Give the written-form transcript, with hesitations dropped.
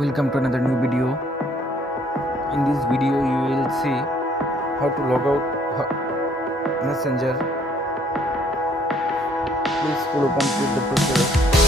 Welcome to another new video. In this video you will see how to log out Messenger. Please follow complete the process.